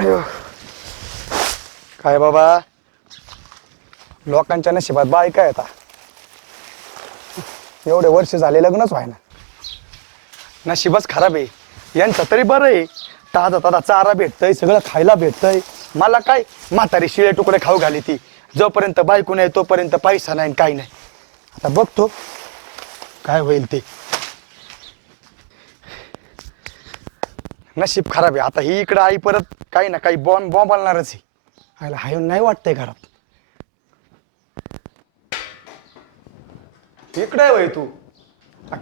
अयो. काय बाबा लोकांच्या नशिबात बायका येतात. एवढे वर्ष झाले लग्नच व्हायना. नशीबच खराब आहे. यांचं तरी बरं आहे. ताजा ताजा चारा भेटतय, सगळं खायला भेटतंय. मला काय म्हातारी शिळे तुकडे खाऊ घाली ती. जोपर्यंत बायको नाही तोपर्यंत पैसा नाही काही नाही. आता बघतो काय होईल ते. नशीब खराब आहे. आता ही इकडं आई परत काही ना काही बॉम्ब आणणारच आहे. आयला हायून नाही वाटतंय घरात. इकडे आहे तू.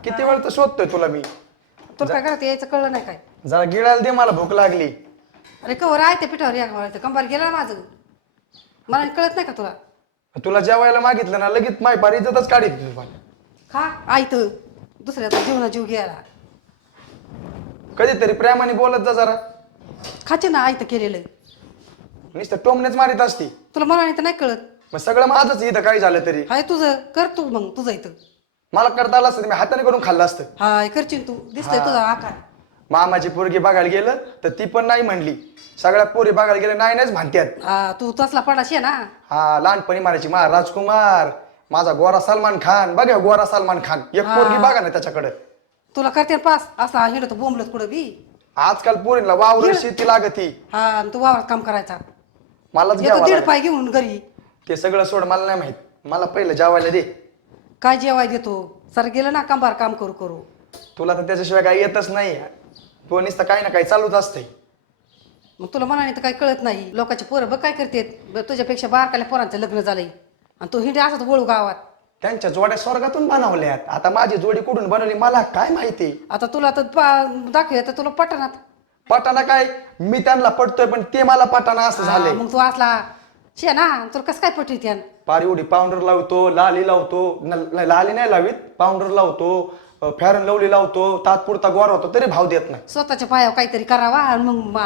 किती वेळ तर शोधतोय तुला मी. तुला काय करत यायचं कळलं नाही काय? जरा गिळायला दे, मला भूक लागली. अरे कवर आहे ते पिठावर या गव्हाचं कंबार गेला माझं. मला कळत नाही का तुला? तुला जेवायला मागितलं ना लगेच माय पार इज्जतच काढीत तुझी. खा आयत दुसऱ्याचा जीवना जीव घ्यायला. कधीतरी प्रेमाने बोलत जा जरा. खाचे ना आयत केलेलं. नुसतं टोमनेच मारित असती. तुला मला तर नाही कळत. मग सगळं माझंच इथं काही झालं तरी. हाय तुझं कर तू मग तुझं इथं. मला करता आलं असतं मी हाताने करून खाल्लं असतं. हाय करशील तू. दिसतंय तुझा आकार. मामाची पोरगी बघायला गेलं तर ती पण नाही म्हणली. सगळ्या पोरी बघायला गेल्या नाही नाहीच म्हणतात. हा तू तसला पडाशी आहे ना. हा लहानपणी म्हणायची मा राजकुमार, माझा गोरा सलमान खान. बघा गोरा सलमान खान एक पोरगी बघा ना त्याच्याकडे. तुला करते पास असा हिंडतो बोंबलत कुठं बी. आजकाल पोरींना वावर शेती लागती. हा आणि तू वावरात काम करायचा. मलाच येतो घ्यावं दीड लागेल. पाय घेऊन घरी. ते सगळं सोड, मला नाही माहित. मला पहिलं जेवायला दे. काय जेवाय देतो सर गेलं ना कंबार काम करू करू. तुला तर त्याच्याशिवाय काही येतच नाही. तो नुसतं काही ना काही चालूच असतंय. मग तुला म्हणाने तर काही कळत नाही. लोकांचे पोरं बघ काय करतेत. तुझ्यापेक्षा बारकाल्या पोरांचं लग्न झालंय आणि तू हिंडे असत वळू गावात. त्यांच्या जोड्या स्वर्गातून बनवल्यात. आता माझी जोडी कुठून बनवली मला काय माहिती. आता तुला तर दाखवूया तर तुला पटणात. पटाना काय, मी त्यांना पटतोय पण ते मला पटाना असं झालंय. मग तू असला शे ना तुला कसं काय पटली त्यान. पार एवढी पावडर लावतो, लाली लावतो. लाली नाही लावीत, पावडर लावतो, फॅरन लवली लावतो, तात्पुरता गोरा होतो तरी भाव देत नाही. स्वतःच्या पायावर काहीतरी करावा आणि मग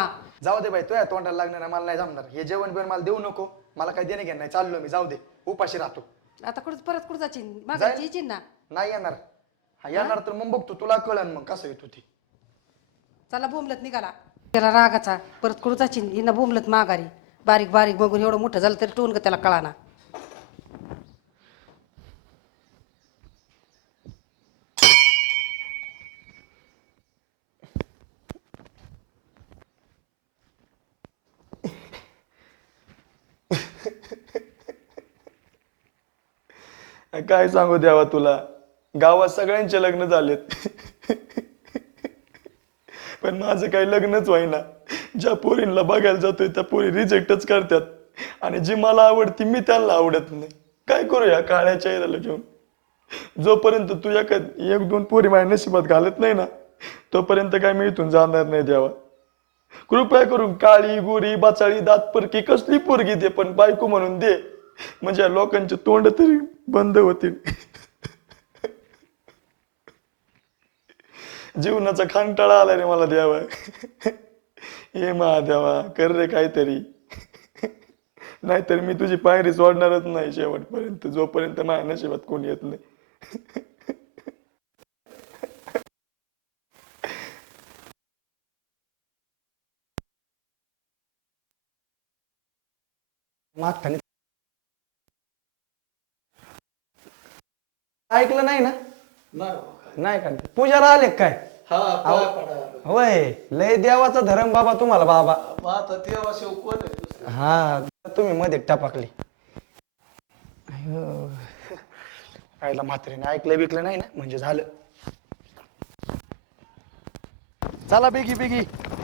जाऊ दे बाई, तुझ्या तोंडाला लागणार आहे, मला नाही जमणार. हे जेवण बिवण मला देऊ नको. मला काही देणे घेणं नाही. चाललो मी, जाऊ दे. उपाशी राहतो. आता परत कुठं जाची मागायची येचीन ना. नाही येणार. हा येणार तर मग बघतो, तुला कळन मग कसं येतो ती. चला बोंबलत निघाला त्याला रागाचा. परत कुठं जाची हिना बोंबलत माघारी. बारीक बारीक बघून एवढं मोठं झालं तरी टोन ग त्याला कळाना. काय सांगू द्यावा तुला. गावात सगळ्यांचे लग्न झालेत पण माझं काही लग्नच होईना. ज्या पोरींना बघायला जातोय त्या पोरी रिजेक्टच करतात आणि जी मला आवडती मी त्यांना आवडत नाही. काय करू या काळ्या चेहऱ्याला घेऊन. जोपर्यंत तू एक दोन पोरी माझ्या नशिबात घालत नाही ना तोपर्यंत काय मी इथून जाणार नाही देवा. कृपया करून काळी गोरी बाचाळी दातपरकी कसली पोरगी दे पण बायको म्हणून दे. म्हणजे लोकांचे तोंड तरी बंद होतील. जीवनाचा कंटाळा आला रे मला देवा. हे महादेवा कर रे काहीतरी. नाहीतर मी तुझी पायरी सोडणारच नाही शेवटपर्यंत, जोपर्यंत माझ्या नशिबात कोणी येत नाही. ऐकलं नाही ना? नाही का पूजाला आले काय? होय लय देवाचा धर्म बाबा तुम्हाला बाबा. हा तुम्ही मध्ये टपाकली. आईला म्हातारीने ऐकलं बिकलं नाही ना म्हणजे झालं. चला बिगी बिगी,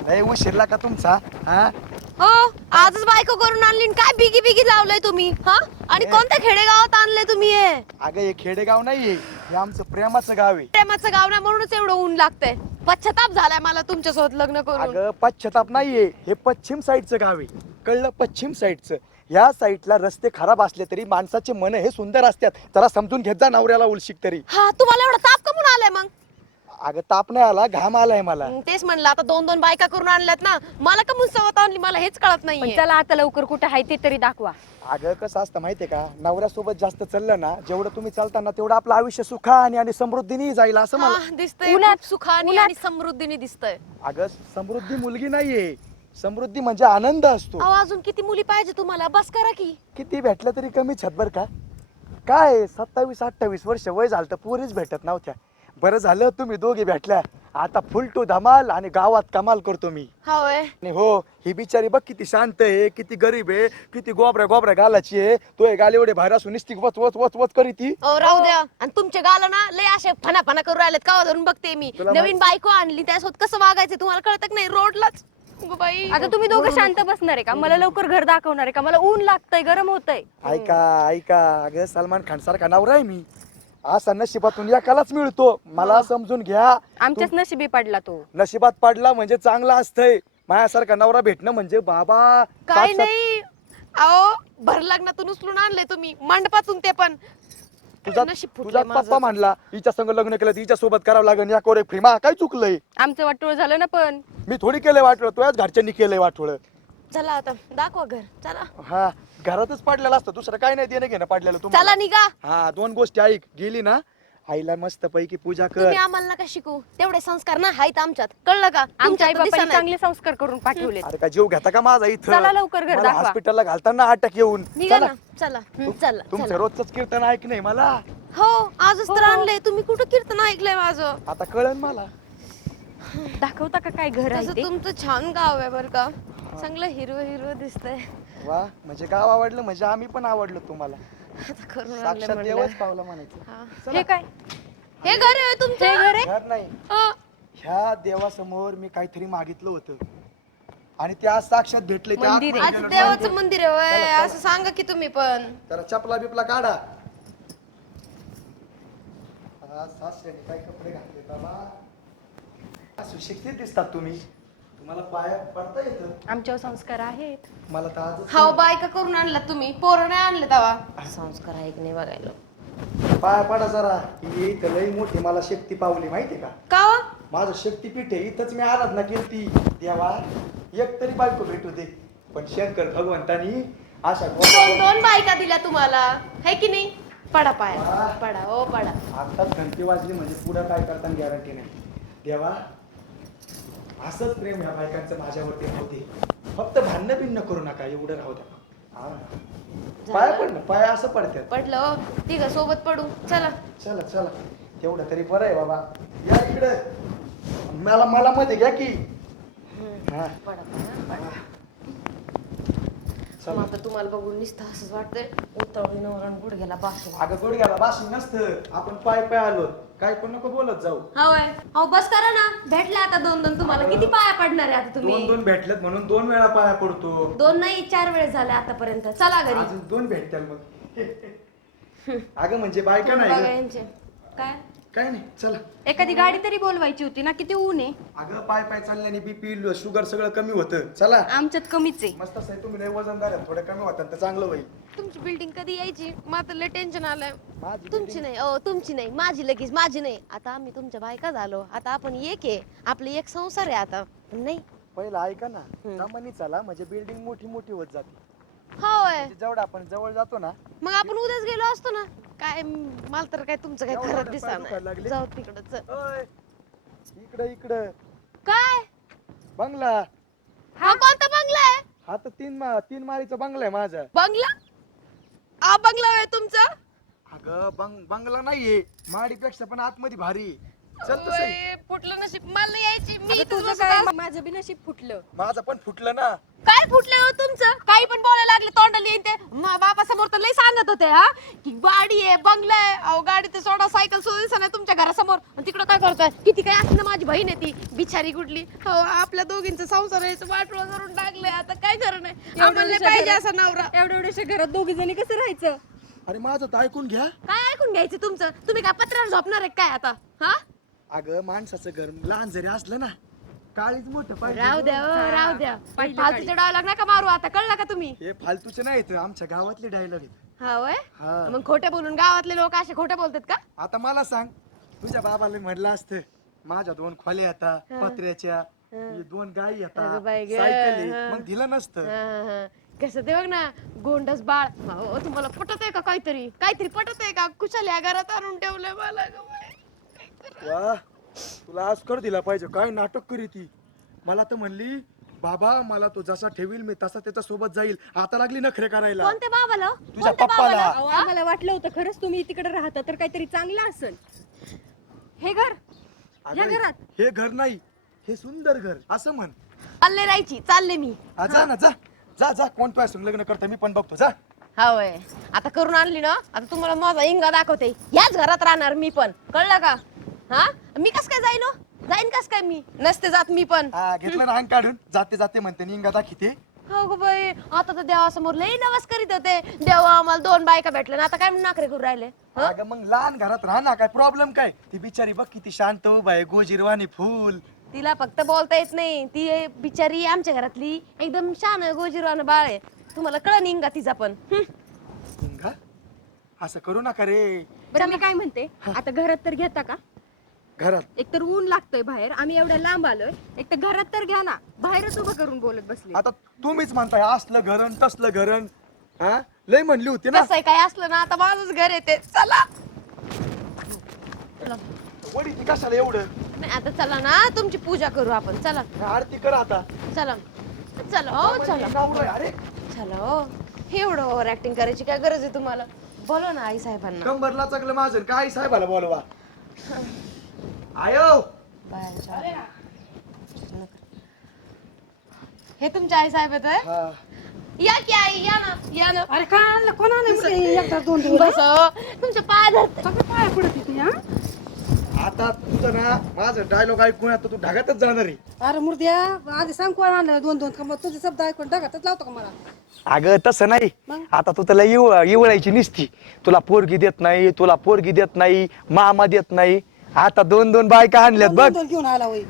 लय उशीरला का तुमचा? हा हो आजच बायको करून आणली आणि काय बिगी बिगी लावलंय तुम्ही हा? आणि कोणत्या खेडेगावात आणले तुम्ही हे? अगं हे खेडेगाव नाहीये, हे आमचं प्रेमाचं गाव आहे. प्रेमाचं गाव ना म्हणूनच एवढं ऊन लागतंय. पश्चाताप झालाय मला तुमच्यासोबत लग्न करून. अगं पश्चाताप नाहीये, हे पश्चिम साईडचं गाव आहे. कळलं? पश्चिम साईडचं. या साईडला रस्ते खराब असले तरी माणसाचे मन हे सुंदर असतात. जरा समजून घेत जा नवऱ्याला उलशिक तरी. हा तुम्हाला एवढा ताप का म्हणून आलाय मग? अगं ताप नाही आला, घाम आलाय मला. तेच म्हणलं आता दोन दोन बायका करून आणल्यात ना, मला का मुसवत आणली मला हेच कळत नाही. चला आता लवकर कुठे आहे ते तरी दाखवा. अगं कसं असतं माहितीये का, नवऱ्यासोबत जास्त चाललं ना जेवढं तुम्ही चालताना तेवढं आपलं आयुष्य सुखाने आणि समृद्धीने जाईल असं मला दिसतंय. उन्हात सुखाने आणि समृद्धीने दिसतंय. अगं समृद्धी मुलगी नाहीये, समृद्धी म्हणजे आनंद असतो. अहो अजून किती मुली पाहिजे तुम्हाला? बस करा की. किती भेटलं तरी कमीच आहेत बरं का. काय 27-28 वर्ष वय झालं तर पोरीच भेटत नव्हत्या. बरं झालं तुम्ही दोघी भेटल्या. आता फुल टू धमाल आणि गावात कमाल करतो मी. होय. आणि हो, ही बिचारी बघ किती शांत आहे, किती गरीब आहे, किती गोबऱ्या घालाची आहे. तो हे गाल एवढे बाहेर असून निस्तिक वच वच वच वच करी ती. ओ राहू द्या. आणि तुमचे गाल ना लय असे फना फना करून राहिलेत का धरून बघते मी. तुला नवीन बायको आणली त्यासोबत कसं वागायचं तुम्हाला कळत नाही रोडलाच. बाई आता तुम्ही दोघं शांत बसणार आहे का? मला लवकर घर दाखवणार आहे का? मला ऊन लागतंय, गरम होतंय. ऐका अगं सलमान खान सारखा नवरा आहे मी. असा नशिबातून एकालाच मिळतो. मला समजून घ्या. आमच्याच नशिबी पडला तो. नशिबात पडला म्हणजे चांगला असतंय. माझ्यासारखा नवरा भेटणं म्हणजे बाबा काय साक्षात- नाही. अहो भर लग्नातून उचलून आणले तुम्ही मंडपातून ते पण. तुझा नशीब फुटलंय तुझा माझं. पप्पा म्हणला हिच्या संग लग्न केलं हिच्या सोबत करावं लागेल. या कोरे फ्रीमा काय चुकलंय? आमचं वाटोळ झालं ना पण. मी थोडी केलंय वाटोळ, तुझ्याच घरच्यांनी केलंय वाटोळ. चला आता दाखवा घर. चला हा घरातच पडलेलं असतं, दुसरं काय नाही देणं घेणं पडलेलं चला तुम्हाला. निघा. हा 2 गोष्टी ऐक. गेली ना आईला मस्त पैकी पूजा कर. तुम्ही आम्हाला नका शिकू. तेवढे संस्कार ना आहेत आमच्यात. कळलं का? आमच्या आई तुमच्यात तर बापाने दिसेना. चांगले संस्कार करून पाठवले. अरे का जीव घेता का माझा इथं? चला लवकर घर मला दाखवा. हॉस्पिटलला घालताना अटक येऊन. निघा चला. ना. चला चला तुमचं चला. रोजच कीर्तन ऐक नाही मला. हो आजच तर आणलंय. तुम्ही कुठं कीर्तन ऐकलंय माझं? आता कळन मला. दाखवता का काय घर आहे तसं ते? तुमचं छान गाव आहे बरं का. चांगलं हिरवं हिरवं दिसतंय. वा म्हणजे गाव आवडलं म्हणजे आम्ही पण आवडलो तुम्हाला. आता करून आणलंय साक्षात म्हणलं. देवच पावला म्हणायचं. हा. हे काय? हे घर आहे तुमचं? घर आहे? घर नाही, हा. ह्या देवासमोर मी काहीतरी मागितलं होतं आणि ते आज साक्षात भेटले. ते मंदिर आहे. आतमध्ये आज गेलं. देवाचं मंदिर आहे होय. असं सांगा की तुम्ही पण. जरा चपला बिपला काढा. आज सासऱ्याने काय कपडे घातले बाबा. सुशिक्षित दिसतात तुम्ही. तुम्हाला पाया पडता येतं. आमच्यावर संस्कार आहेत. मला तर आजच हाव बायका करून आणला तुम्ही. पोरं नाही आणले तवा. संस्कार आहे की नाही बघायला. पाया पडा जरा. ही इथं लई मोठी मला शक्ती पावली माहितीये का? का हो? माझं शक्तीपीठ आहे. इथंच मी आराधना केली. देवा एक तरी बायको भेटू दे. पण शंकर भगवंतानी अशा दोन बायका दिल्या तुम्हाला है की नाही? पडा पाया. पडा ओ पडा. आताच घंटी वाजली म्हणजे पुढं काय करताना गॅरंटी नाही. देवा असंच प्रेम ह्या बायकांचं माझ्यावरती राहू दे. फक्त भांडणं बिन्न करू नका एवढं राहू द्या. हा. पाया पडणं पाया असं पडतात. पडलं हो. ठीक आहे सोबत पडू. चला. चला चला तेवढं तरी बरं आहे बाबा. या इकडं मला मध्ये घ्या की. हा पडा पडा. चला. आता तुम्हाला बघून निसतं असंच वाटतंय. उतावळी नवरा गुडघ्याला बाशी. अगं गुडघ्याला बाशी नसतं. आपण पाय पाय आलो काय पण नको बोलत जाऊ. होय. अहो बस करा ना. भेटले आता 2-2 तुम्हाला. किती पाया पडणार आहे आता तुम्ही? 2-2 भेटलेत म्हणून 2 वेळा पाया पडतो. 2 नाही 4 वेळेस झाले आतापर्यंत. चला घरी. अजून 2 भेटतील मग. अगं म्हणजे बायका बघा नाही गं. यांचे. काय? काय नाही चला. एखादी गाडी तरी बोलवायची होती ना. किती ऊन आहे. अगं पाय पाय चालल्याने बीपी शुगर सगळं कमी होतं. चला आमच्यात कमीच आहे. मस्त आहे. तुम्ही लय वजनदार आहे. थोडं कमी होतं तर चांगलं होईल. तुमची बिल्डिंग कधी यायची? मला लय टेन्शन आलंय. माझी तुमची नाही. ओ तुमची नाही. माझी लगेच. माझी नाही. आता आम्ही तुमच्या बायका झालो. आता आपण एक आहे. आपली एक संसार आहे आता. नाही. पहिलं ऐका ना. दमानी चला म्हणजे बिल्डिंग मोठी मोठी होत जाते. होय. म्हणजे जेवढं आपण जवळ जातो ना. मग आपण उद्याच गेलो असतो ना. काय मला तर काय तुमचं काय एवढं खरं पाय दिसणार दुखायला लागले. जाऊ तिकडं चल. ओय, इकडं काय? बंगला. हा कोणता बंगला आहे? हा तर 3 माळीचा बंगला आहे माझा. बंगला? बंगला आहे तुमचा? अगं बंगला नाहीये. माडीपेक्षा पण आतमध्ये भारी. चल तसं ओय, फुटलं नशीब. मला नाही यायची. मी आता इथंच तुझं बसत काय? असते. माझं बी नशीब फुटलं. माझं पण फुटलं ना. काय फुटलं हो तुमचं? काही पण बोलायला लागले तोंडाला येईन ते. बाबा समोर तर लय सांगत होते हा की गाडी आहे बंगला आहे. अहो गाडी ते सोडा सायकल सुद्धा नाही तुमच्या घरासमोर. आणि तिकडं काय करताय? किती काय असं माझी बहीण आहे ती बिचारी कुठली. हो आपल्या दोघींचं संसार यायचं वाटोळं करून टाकलंय. आता काय खरं नाही. आम्हाला नाही पाहिजे असा नवरा. एवढ्या घरात 2 जणी कसं राहायचं? अरे माझं तर ऐकून घ्या. काय ऐकून घ्यायचं तुमचं? तुम्ही काय पत्रावर झोपणार आहे काय आता? हा अगं माणसाचं घर लहान जरी असलं ना काळीच मोठं पाहिजे. राहू द्या हो, राहू द्या. पाहिलं फालतूचे डायलॉग नका मारू आता. कळलं का तुम्ही? हे फालतूचे नाहीत आमच्या गावातले डायलॉग आहेत. हा वय. हा. मग खोटे बोलून गावातले लोक असे खोटे बोलतात का? आता मला सांग तुझ्या बाबाला म्हटलं असतं माझ्या 2 खोल्या आता पत्र्याच्या 2 गायी आता अगं बाई गं, सायकल आहे. हा. मग दिलं नसतं. हा. कसं ते बघ ना गोंडस बाळ. हो, तुम्हाला पटत आहे का काहीतरी पटत आहे का? कुशाल्या घरात आणून ठेवलंय मला गं बाई. वा तुला आज कर दिला पाहिजे. काय नाटक करी ती. मला तर म्हणली बाबा मला तो जसा ठेवील मी तसा त्याच्या सोबत जाईल. आता लागली नखरे करायला. कोणत्या बाबाला? तुझ्या कोणत्या पप्पाला. बाबाला? अहो, आम्हाला वाटलं होतं खरंच तुम्ही तिकडे राहता तर काहीतरी चांगलं असेल. हे घर या अगं, घरात हे घर नाही, हे सुंदर घर असं म्हण. चालले राहायची, चालले मी. हा, जा ना जा जा जा. कोण तुझ्या संग लग्न करता मी पण बघतो. जा. हा वय, आता करून आणली ना, आता तुम्हाला माझा इंगा दाखवते. याच घरात राहणार मी पण, कळलं का? हा, मी कस काय जाईन हो? जाईन कस काय मी? नसते जात मी पण. हा, घेतलं ना अंग काढून. जाते जाते म्हणते निंगा दाखिते. हो ग बाई, आता तर देवासमोर लई नवस करीत होते. देवा आम्हाला 2 बायका भेटल्या ना, आता काय नाकरे करून राहिले? हं? अगं मग लहान घरात राहा ना, काय प्रॉब्लेम काय? ती बिचारी बघ किती शांत उभा आहे, गोजीरवाणी फुल. तिला फक्त बोलता येत नाही. ती बिचारी आमच्या घरातली एकदम शान गोजीरवान बाळ आहे. तुम्हाला कळ इंगा तिचा पण. निंगा असं करू नका रे. बरं मी काय म्हणते, आता घरात तर घेता का? घरात एक तर ऊन लागतंय बाहेर, आम्ही एवढ्या लांब आलोय. एक तर घरात तर घ्या ना, बाहेरच उभं करून बोलत बसले. आता तुम्हीच म्हणताय असलं घरण तसलं घरण. हा, लय म्हणली होती ना. कसं आहे काय असलं ना, आता माझंच घर येते. चला वडी ती कशाला एवढं? नाही, आता चला ना, तुमची पूजा करू आपण. चला आरती कर आता. चला चला हो, चला नवरा आहे, अरे चला हो. हे एवढं ओव्हर ऍक्टिंग करायची काय गरज आहे तुम्हाला? बोलो ना आई साहेबांना. कंबरला चकलं माझं काय साहेबाला बोलवा. आयो हे तुमच्या आई साहेब आहेत? हा. या की आई, या ना, या ना. अरे काय आणलं कोण आणलं एकदा 2 दिवस बस हो. तुमच्या पाय धरते. सगळं पाया पडत होती हा. आता तुझं ना माझं डायलॉग ऐकून आता तू ढगातच जाणार आहे. अरे मुर्द्या आधी सांग कोण आणलं 2 का मग तुझे शब्द ऐकून टाकतच लावतो का मला? अगं तसं नाही. मग? आता तू त्याला इवळायची निसती. तुला पोरगी देत नाही, तुला पोरगी देत नाही, मामा देत नाही. आता 2 बायका आणल्यात बघ. 2 घेऊन आला होय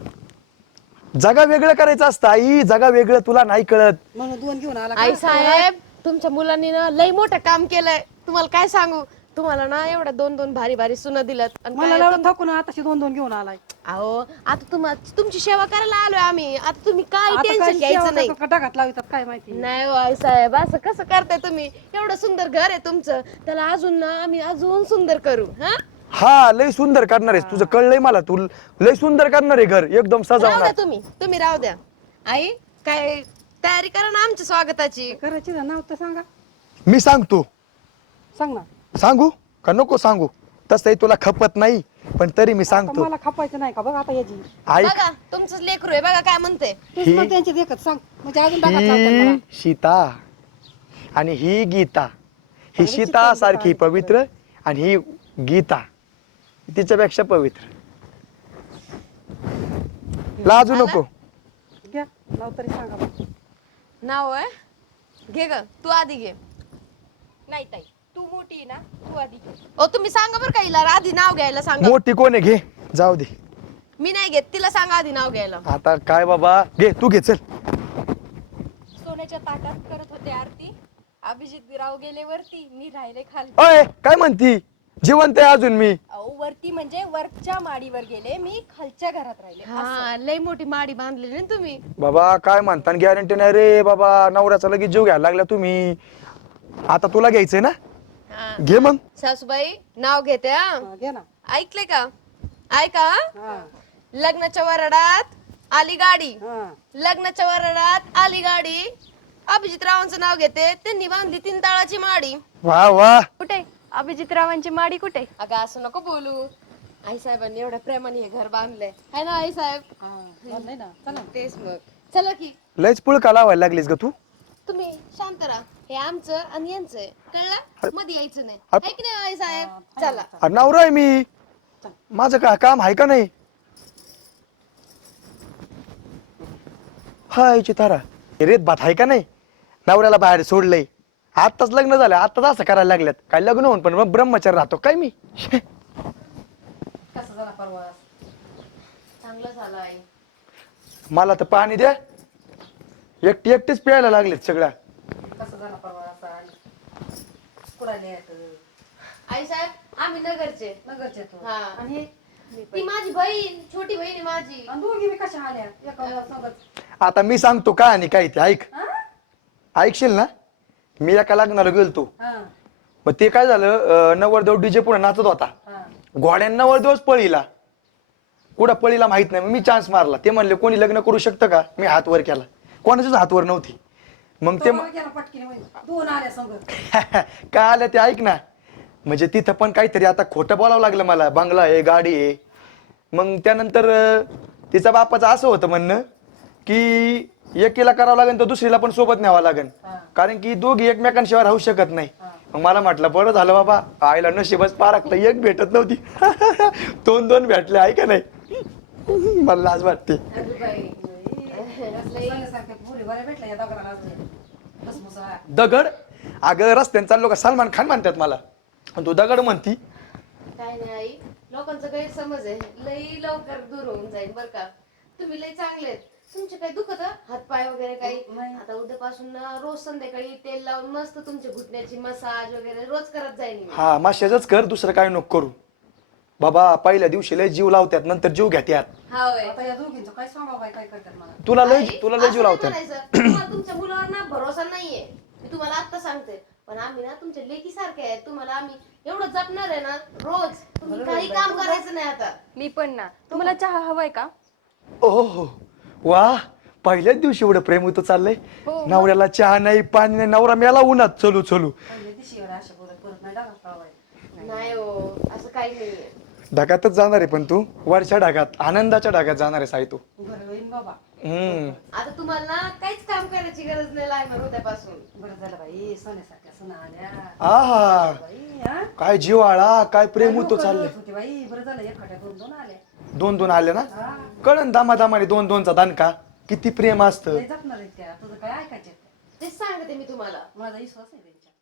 जगा वेगळं करायचं असतं आई. जगा वेगळं तुला नाही कळत. म्हणून 2 घेऊन आला आई का? साहेब, तुमच्या मुलांनी ना लई मोठं काम केलंय. तुम्हाला काय सांगू, तुम्हाला ना एवढ्या 2 भारी भारी सुना दिल्यात. आणि मला काय एवढं थकून आताशी 2 घेऊन आलाय. अहो, आता तुमची सेवा करायला आलोय आम्ही. आता तुम्ही काय आता काय टेन्शन घ्यायचं नाही. ढगात लावितात काय माहिती. नाही हो आई साहेब, असं कसं करताय तुम्ही? एवढं सुंदर घर आहे तुमचं, त्याला अजून ना आम्ही अजून सुंदर करू. हा, हा, लय सुंदर करणार आहेस. तुझं कळलंय मला. तू लय सुंदर करणार आहे घर, एकदम राहू द्या सजावणार. तुम्ही राहू द्या. आई, काय तयारी करा ना आमच्या स्वागताची. करायची ना, नाव तर सांगा. मी सांगतो. सांग ना. सांगू का नको सांगू? तसंही तुला खपत नाही, पण तरी मी आता सांगतो. मला खपायचं नाही का बघ आता याची. ऐक, बघा तुमचंच लेकरू आहे, बघा काय म्हणते. तूच मग त्यांची देखत सांग म्हणजे अजून ढगात लावतात मला. ही सीता आणि ही गीता. ही सीता सारखी पवित्र आणि ही गीता तिच्यापेक्षा पवित्र. लाजू नको. घ्या नाव तरी सांगा बघ. नाव आहे घे ग, तू आधी घे. नाही ताई, तू मोठी आहे ना, तू आधी घे. ओ तुम्ही सांगा बरं का हिला आधी नाव घ्यायला सांगा. मोठी कोण आहे? घे, जाऊ दे. मी नाही घेत, तिला सांगा आधी नाव घ्यायला. आता काय बाबा, घे तू घे. चल. सोन्याच्या ताटात करत होते आरती. अभिजित राव गेले वरती, मी राहिले खाली. अय, काय म्हणती? जिवंत आहे अजून मी. अहो, वरती म्हणजे वरच्या माडीवर गेले, मी खालच्या घरात राहिले. हा, लई मोठी माडी बांधलेली ना तुम्ही. बाबा काय म्हणता, गॅरंटी नाही रे बाबा. नवऱ्याचा लगेच जीव घ्यायला लागला तुम्ही. आता तुला घ्यायचंय ना, हा. घे मग. सासूबाई नाव घेते. हा, हा, घे ना. ऐकले का? ऐका. हा लग्नाच्या वराडात आली गाडी. हा लग्नाच्या वराडात आली गाडी. अभिजित रावांचं नाव घेते. त्यांनी बांधली 3 ताळाची माडी. वा वा. कुठे अभिजित रावांची माडी कुठे? अगं असं नको बोलू. आई साहेबांनी एवढ्या प्रेमाने हे घर बांधलंय, है ना आई साहेब? हा नाही ना चला. तेच मग. चला की लयच पुळका लावायला लागलीस ग तू. तुम्ही शांत राहा. हे आमचं आणि यांचं आहे, कळलं? मध्ये यायचं नाही, अप- है की नाही आई साहेब? चला. अरे नवरा आहे मी. माझं काय काम आहे का नाही? हाय चितारा, रेत भात आहे का नाही? नवऱ्याला बाहेर सोडलंय. आत्ताच लग्न झालं, आत्ताच असं करायला लागल्यात. काय लग्न होऊन पण मग ब्रह्मचारी राहतो काय मी? कसं झाला परवास? चांगलं झालं आई. मला तर पाणी द्या. एकटीच प्यायला लागलेत सगळ्या. कसं झाला परवास? कुडाले आई साहेब आम्ही नगरचे. नगरचे तू. हा. आणि ती माझी बहीण, छोटी बहीण आहे माझी. दोघी मी कशा आल्या एका सोबत? आता मी सांगतो का आणि काय ते ऐक. हा? ऐकशील ना? मी एका लग्नाला गेलतो. हा, मग ते काय झालं, नवरदेव डीजे पुढे नाचत होता. हा. घोड्यान नवरदेवच पळीला. कुठं पळीला माहित नाही. मग मी चान्स मारला. ते म्हणले कोणी लग्न करू शकतं का? मी हात वर केला. कोणाच्याच हातवर नव्हती. मग ते गेला पटकीने वहिनी. दोन आल्या संग. काय आलं ते ऐक ना, म्हणजे तिथं पण काहीतरी आता खोटं बोलावं लागलं मला. बंगला आहे, गाडी आहे. मग त्यानंतर तिचा बापाचं असं होतं म्हणणं की एकीला करावं लागेल तर दुसरीला पण सोबत न्यावं लागेल, कारण की दोघी एकमेकांशिवाय राहू शकत नाही. मग मला म्हटलं बरं झालं बाबा, आईला नशीबच पारखलं, एक भेटत नव्हती. दोन दोन भेटले आहे का नाही. मला लाज वाटते. सोन्यासारख्या पोरी बऱ्या भेटल्या या दगडाला अजून. भुसभुसा. दगड? अगं रस्त्याने चाललो का सलमान खान म्हणतात मला, आणि तू दगड म्हणती. काय नाही आई, लोकांचा गैरसमज आहे, लई लवकर दूर होऊन जाईल बर का. तुम्ही लई चांगले आहेत. तुमचे काही दुखत हात पाय वगैरे काही? आता उद्यापासून ना रोज संध्याकाळी तेल लावून मस्त तुमच्या घुटण्याची मसाज वगैरे रोज करत जाईल मी. हा माशाच कर, दुसरं काय नको करू बाबा. पहिल्या दिवशी लय जीव लावतात, नंतर जीव घेतात. हा होय. आता या दोघींचं काय सांगावं बाई, काय करतात मला. तुला आई, लय जीव असं नाही लावतात. म्हणायचं. तुम्हाला तुमच्या मुलावर ना भरोसा नाहीये, मी तुम्हाला आता सांगते. पण आम्ही ना तुमच्या लेकी सारखे आहेत, तुम्हाला आम्ही एवढं जपणार आहे ना रोज. तुम्ही काही काम करायचं नाही आता. मी पण ना. तुम्हाला चहा हवाय का? ओहो वा, पहिल्याच दिवशी एवढं प्रेम होतं चाललंय. नवऱ्याला चहा नाही, पाणी नाही, नवरा मेला उन्हात चलू चलू. पहिले दिशी एवढ्या अशा बोलत परत नाही डागा पळवायला. नाही हो, असं काही नाहीये. ढगातच जाणार आहे, पण तू वरच्या ढगात, आनंदाच्या ढगात जाणार आहे साई तू. बरं होईन बाबा. आता तुम्हाला ना काहीच काम करायची गरज नाही लागणार उद्यापासून. बरं झालं बाई, सोन्यासारख्या सुना आल्या. आहा, बाई, हा? काय जीव आळा, काय प्रेम होतो लोकं चाललंय. रडत होती बाई, बरं झालं एखाद्या दोन दोन आल्या. दोन दोन आले ना, कळण दामादामाने दोन दोनचा दानका. किती प्रेम असतं. लय जपणार आहेत त्या, तुझं काय ऐकायचे. तेच सांगते मी तुम्हाला. माझा विश्वास आहे त्यांच्या.